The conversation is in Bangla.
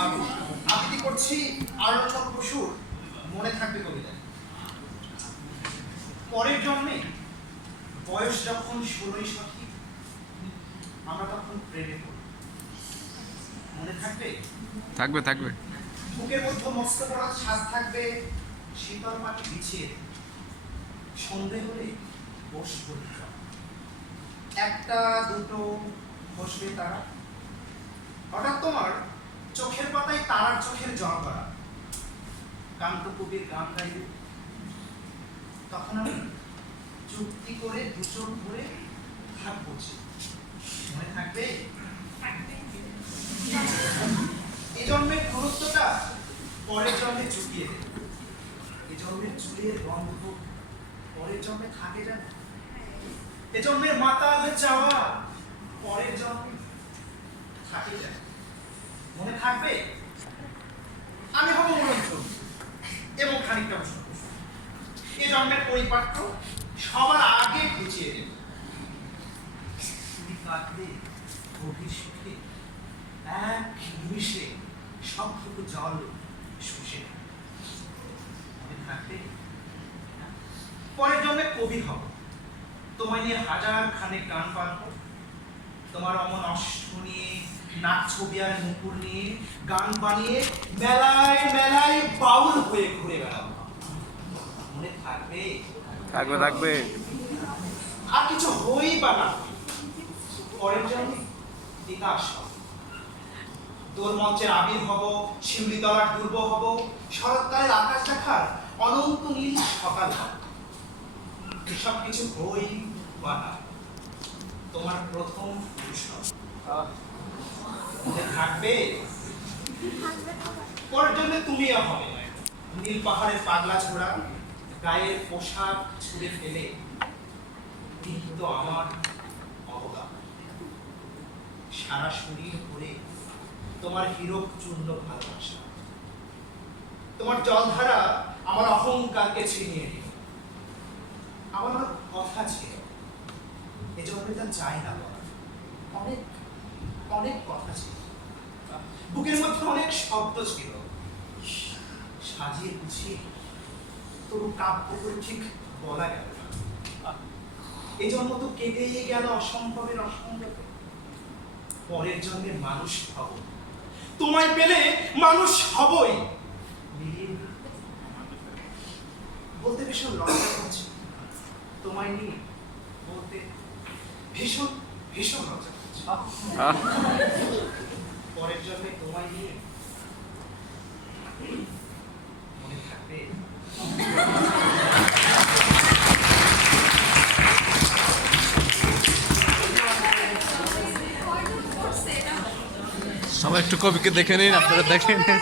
আবৃত্তি করছি আলোচক পশুর মনে থাকবে কবিতায়। পরের জন্মে বয়স যখন 16 সখী, আমরা তখন প্রেমে পড়ি। মনে থাকবে? থাকবে থাকবে। বুকের মধ্যে মস্ত পড়া ছাদ থাকবে, শীতল মাটি বিছিয়ে সন্ধে হলে বসবো একটা দুটো বসবে তারা। হঠাৎ তোমার চোখের পাতায় তারার চোখের জল করা কান্ত কবির গান গাইবে। তখন আমি চুক্তি করে দুচোখ ভরে থাকবো। মনে থাকবে? এই জন্মের গুরুত্বটা পরের জন্মে চুকিয়ে দেবে। এই জন্মের চুলের গন্ধ পরের জন্মে থাকে জানে। এ জন্মের মাতাল চাওয়া পরের জন্মে থাকে যায়। মনে থাকবে? আমি হব মনোরঞ্জন এবং খানিকটা এ জন্মের পরিপাট্য সবার আগে ঘুচিয়ে দেব। তুমি কাঁদলে গভীর সুখে এক নিমিষে সবটুকু জল শুষে। মনে থাকবে? পরের জন্মে কবি হব, তোমায় নিয়ে হাজার খানেক গান পারব। তোমার অমন অষ্ট নিয়ে নাচ ছবি আর মুকুর নিয়ে গান বানিয়ে মেলায় মেলায় বাউল হয়ে ঘুরে বেড়াবো। মনে থাকবে? থাকবে থাকবে। আর কিছু হই বা না পরের জন্মে বিকাশ হব। দোল মঞ্চের আবির হব, শিউলি তলার দুর্ব হব, শরৎকালের আকাশ দেখার অনন্ত নীল সকাল হব। এসব কিছু হই বা না তোমার প্রথম উৎসব। মনে থাকবে? পরের জন্য তুমিও হবে নীল পাহাড়ের পাগলা ছোড়া, গায়ের পোশাক ছুঁড়ে ফেলে কিন্তু আমার অবদান। সারা শরীর ভরে তোমার হীরক চূর্ণ ভালোবাসা। তোমার জলধারা আমার অহংকারকে ছিনিয়ে নিল। আমার অনেক কথা ছিল, এ জন্মে তা চাই না বলা। অনেক অনেক কথা ছিল, বুকের মধ্যে অনেক শব্দ ছিল, সাজিয়ে গুছিয়ে তবু কাব্য করে ঠিক বলা গেল না। এই জন্ম তো কেটেই গেল অসম্ভবের অসম্ভবে। পরের জন্মে মানুষ হব, তোমায় পেলে মানুষ হবই। বলতে ভীষণ লজ্জা করছে, তোমায় নিয়ে বলতে ভীষণ ভীষণ লজ্জা করছে। পরের জন্মে তোমায় নিয়ে মনে থাকবে? সবাই একটু কবিকে দেখে নিন, আপনারা দেখে নিন।